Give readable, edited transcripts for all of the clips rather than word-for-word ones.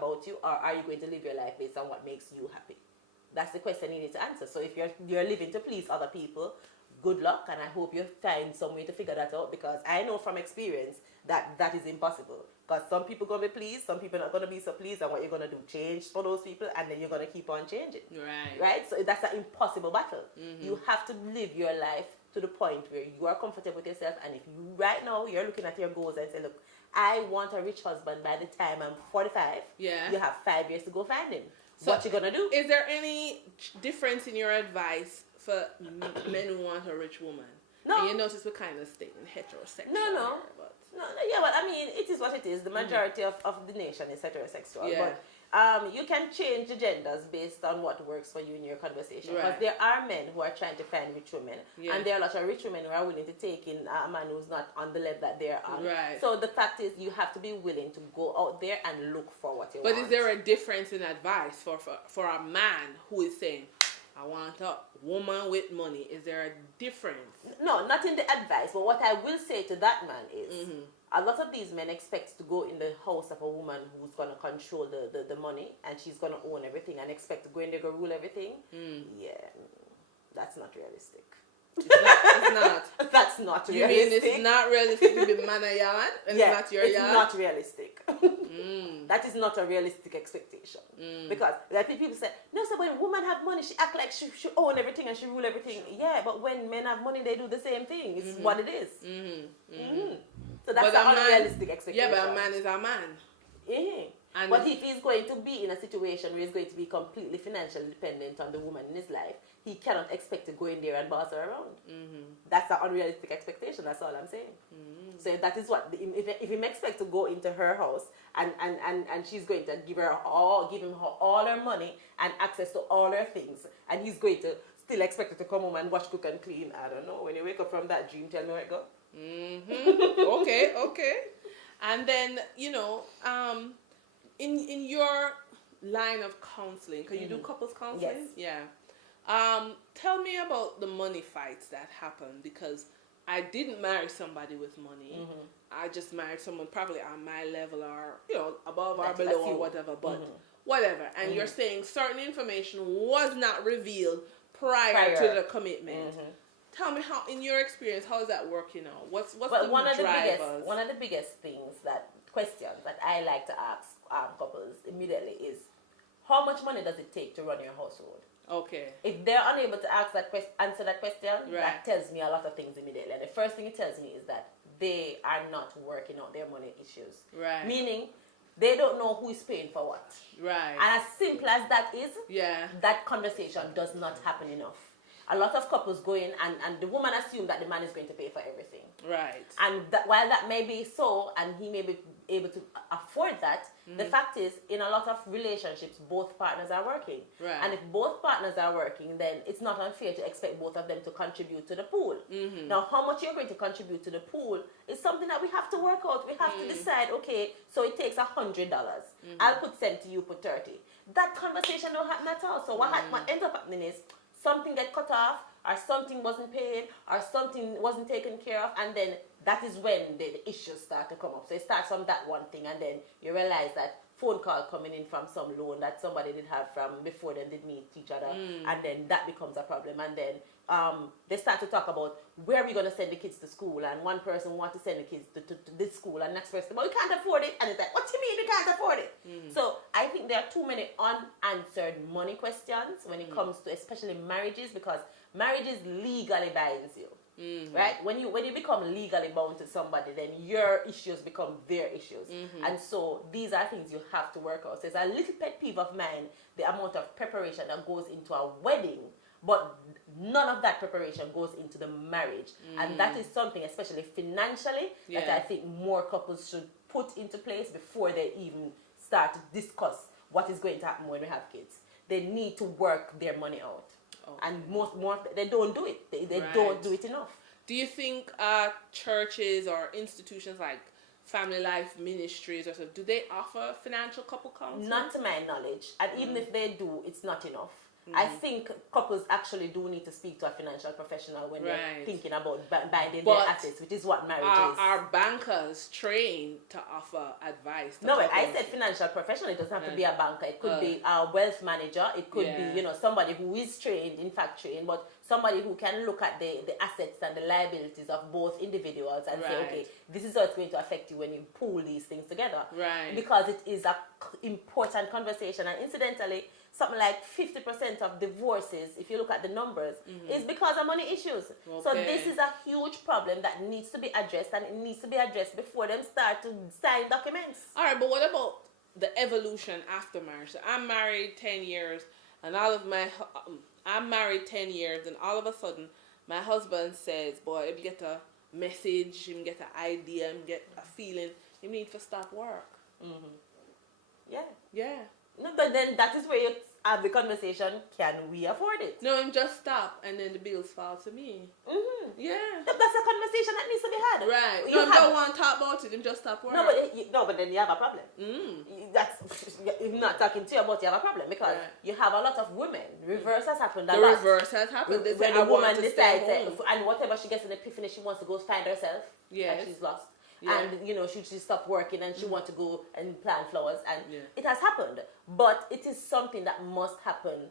about you, or are you going to live your life based on what makes you happy? That's the question you need to answer. So if you're living to please other people, good luck, and I hope you find some way to figure that out, because I know from experience that is impossible. Because some people gonna be pleased, some people not gonna be so pleased, and what you're gonna do, change for those people, and then you're gonna keep on changing. Right? So that's an impossible battle. You have to live your life to the point where you are comfortable with yourself, and if you right now you're looking at your goals and say, look, I want a rich husband by the time I'm 45. Yeah. You have 5 years to go find him. So what you gonna do? Is there any difference in your advice for men who want a rich woman? No. And you notice we're kind of staying heterosexual. No. Here, but. No, yeah, but I mean, it is what it is. The majority of the nation is heterosexual. Yeah. But you can change the genders based on what works for you in your conversation. Because there are men who are trying to find rich women. Yeah. And there are a lot of rich women who are willing to take in a man who's not on the level that they're on. Right. So the fact is, you have to be willing to go out there and look for what you want. But is there a difference in advice for a man who is saying, I want a woman with money? Is there a difference? No, not in the advice. But what I will say to that man is, a lot of these men expect to go in the house of a woman who's going to control the money, and she's going to own everything, and expect to go in there and rule everything. Yeah, that's not realistic. It's not. That's not realistic. You mean it's not realistic to be man of yard and it's not your yard? It's not realistic. That is not a realistic expectation. Because like people say, no, so when women have money, she act like she own everything and she rule everything. Yeah, but when men have money, they do the same thing. It's what it is. So that's an unrealistic expectation. Yeah, but a man is a man. But if he's going to be in a situation where he's going to be completely financially dependent on the woman in his life, he cannot expect to go in there and boss her around. That's an unrealistic expectation. That's all I'm saying. So that is what if he expects to go into her house and she's going to give him all her money and access to all her things, and he's going to still expect her to come home and wash, cook, and clean. I don't know. When you wake up from that dream, tell me where it go. Okay. And then in your line of counseling, because you do couples counseling? Yes. Yeah. Tell me about the money fights that happen, because I didn't marry somebody with money. I just married someone probably on my level or, above or below or whatever, but whatever. And you're saying certain information was not revealed prior to the commitment. Tell me how, in your experience, how is that working out? What's the drivers? One of the biggest questions that I like to ask couples immediately is, how much money does it take to run your household? Okay. If they're unable to answer that question, that tells me a lot of things immediately. And the first thing it tells me is that they are not working out their money issues. Right. Meaning, they don't know who is paying for what. Right. And as simple as that is, that conversation does not happen enough. A lot of couples go in and the woman assumes that the man is going to pay for everything. Right. And while that may be so, and he may be able to afford that, the fact is, in a lot of relationships, both partners are working. Right. And if both partners are working, then it's not unfair to expect both of them to contribute to the pool. Now, how much you're going to contribute to the pool is something that we have to work out. We have to decide, okay, so it takes $100. I'll put 70, you put 30. That conversation don't happen at all. So what ends up happening is, something get cut off, or something wasn't paid, or something wasn't taken care of, and then that is when the issues start to come up. So it starts from that one thing, and then you realize that phone call coming in from some loan that somebody did have from before they did meet each other, and then that becomes a problem. And then they start to talk about where are we going to send the kids to school, and one person wants to send the kids to this school, and next person, well, we can't afford it, and it's like, what do you mean we can't afford it? So I think there are too many unanswered money questions when it comes to especially marriages, because marriages legally binds you. Right? When you become legally bound to somebody, then your issues become their issues. And so these are things you have to work out. So it's a little pet peeve of mine, the amount of preparation that goes into a wedding, but none of that preparation goes into the marriage. And that is something, especially financially, that I think more couples should put into place before they even start to discuss what is going to happen when we have kids. They need to work their money out. And more they don't do it. They don't do it enough. Do you think churches or institutions like Family Life Ministries or so, do they offer financial couple counseling? Not to my knowledge. And even if they do, it's not enough. I think couples actually do need to speak to a financial professional when they're thinking about binding their assets, which is what marriage is. Are bankers trained to offer advice to No, couples? I said financial professional. It doesn't have to be a banker. It could be a wealth manager. It could be, somebody who is trained, in fact trained, but somebody who can look at the assets and the liabilities of both individuals and say, okay, this is how it's going to affect you when you pool these things together. Right. Because it is a important conversation. And incidentally, something like 50% of divorces, if you look at the numbers, is because of money issues. Okay. So this is a huge problem that needs to be addressed, and it needs to be addressed before them start to sign documents. All right, but what about the evolution after marriage? So I'm married 10 years, and I'm married 10 years, and all of a sudden, my husband says, boy, if you get a message, you get an idea, you get a feeling, you need to stop work. Yeah. Yeah. No, but then that is where you have the conversation, can we afford it? No, and just stop, and then the bills fall to me. Yeah. That's a conversation that needs to be had. Right. You don't want to talk about it, and just stop work. No, but then you have a problem. If not talking to you about it, you have a problem, because you have a lot of women. Reverse has happened a lot. Reverse has happened. When a woman decides, and whatever she gets an epiphany, she wants to go find herself. Yes. And she's lost. Yeah. And she stopped working and she wants to go and plant flowers, and it has happened. But it is something that must happen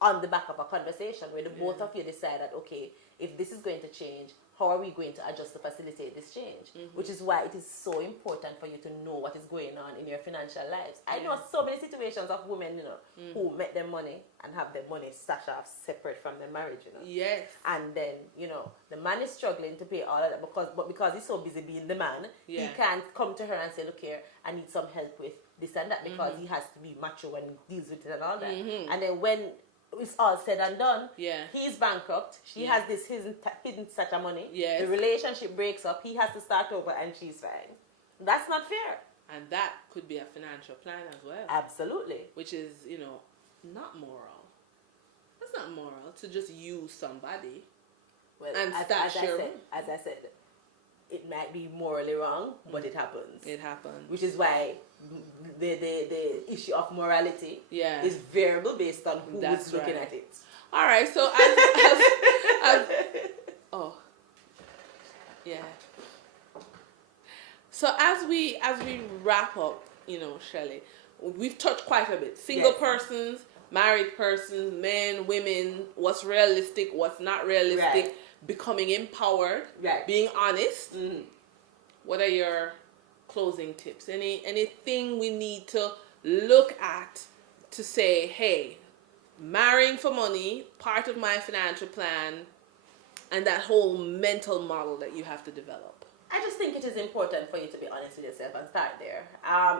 on the back of a conversation where the both of you decide that, okay, if this is going to change, how are we going to adjust to facilitate this change? Which is why it is so important for you to know what is going on in your financial lives. I know so many situations of women, who make their money and have their money stashed off separate from their marriage, Yes. And then, the man is struggling to pay all of that because he's so busy being the man, he can't come to her and say, look here, I need some help with this and that, because he has to be macho and deals with it and all that. And then when it's all said and done, he's bankrupt, she has this hidden such a money, the relationship breaks up, he has to start over, and she's fine. That's not fair. And that could be a financial plan as well. Absolutely. Which is, not moral. That's not moral to just use somebody. Well, as I said, it might be morally wrong, but it happens. It happens. Which is why the issue of morality is variable based on who is looking at it. All right, so So as we wrap up, Shelley, we've touched quite a bit. Single persons, married persons, men, women, what's realistic, what's not realistic, becoming empowered, being honest. What are your closing tips? Anything we need to look at to say, hey, marrying for money, part of my financial plan, and that whole mental model that you have to develop? I just think it is important for you to be honest with yourself and start there.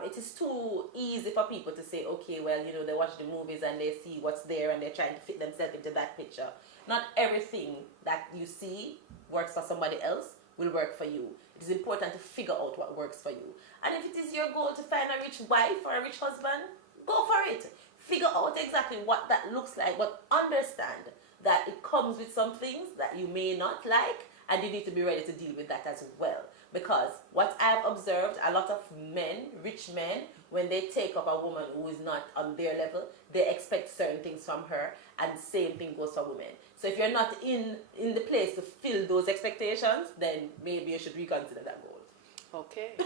It is too easy for people to say, okay, well, they watch the movies and they see what's there and they're trying to fit themselves into that picture. Not everything that you see works for somebody else will work for you. It is important to figure out what works for you. And if it is your goal to find a rich wife or a rich husband, go for it. Figure out exactly what that looks like, but understand that it comes with some things that you may not like, and you need to be ready to deal with that as well. Because what I've observed, a lot of men, rich men, when they take up a woman who is not on their level, they expect certain things from her, and the same thing goes for women. So if you're not in the place to fill those expectations, then maybe you should reconsider that goal. Okay.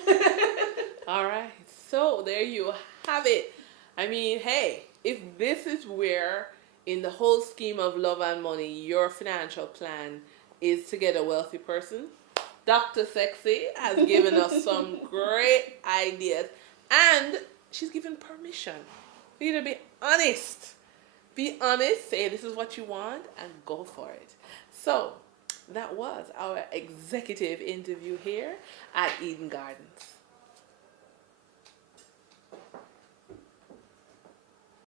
All right. So there you have it. I mean, hey, if this is where, in the whole scheme of love and money, your financial plan is to get a wealthy person, Dr. Sexy has given us some great ideas, and she's given permission for you to be honest. Be honest, say this is what you want, and go for it. So that was our executive interview here at Eden Gardens.